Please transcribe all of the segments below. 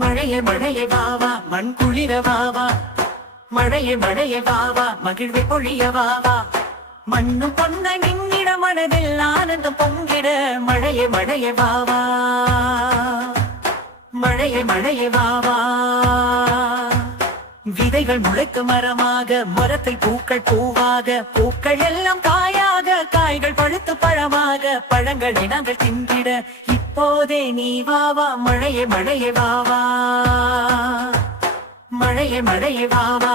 மழையே மழையே வாவா மண் குளிர வாவா மழையே மழையே வாவா மகிழ்வு பொழிய வாவா மண்ணு பொன்ன நின்னிட மனதில் ஆனந்தம் பொங்கிட மழையே மழையே வாவா மழையே மழையே வாவா விதைகள் முளைக்க மரமாக மரத்தில் பூக்கள் பூவாக பூக்கள் எல்லாம் காயாக காய்கள் பழுத்து பழமாக பழங்கள் இனங்கள் தின்றிட இப்போதே நீ வாவா மழையே மழையே வாவா மழையே மழையே வாவா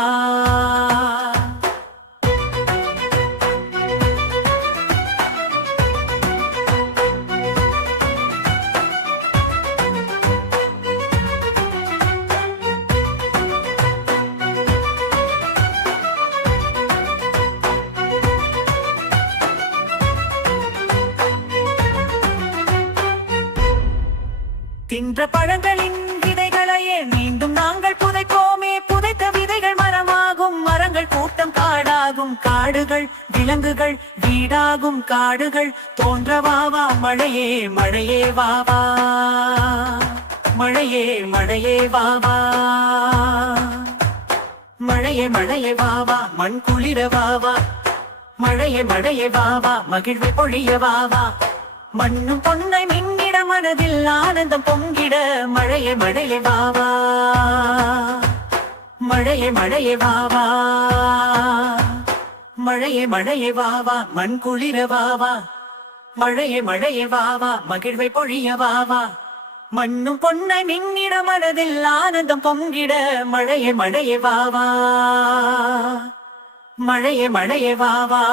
தின்ற பழங்களின் விதைகளையே மீண்டும் நாங்கள் புதைப்போமே. புதைத்த விதைகள் மரமாகும். மரங்கள் கூட்டம் காடாகும். காடுகள் விலங்குகள் வீடாகும். காடுகள் தோன்ற வாவா. மழையே மழையே வாவா. மழையே மழையே வாவா. மழையே மழையே வாவா. மண் குளிர வாவா. மழையே மழையே வாவா. மகிழ்வு பொழிய வாவா. மண்ணும் பொன்னை மின்னிட மனதில் ஆனந்தம் பொங்கிட மழையே மழையே வாவா மழையே மழையே வாவா மழையே மழையே வாவா மண் குளிர வாவா மழையே மழையே வாவா மகிழ்வை பொழிய வாவா மண்ணும் பொன்னை மின்னிட மனதில் ஆனந்தம் பொங்கிட மழையே மழையே வாவா மழையே மழையே வாவா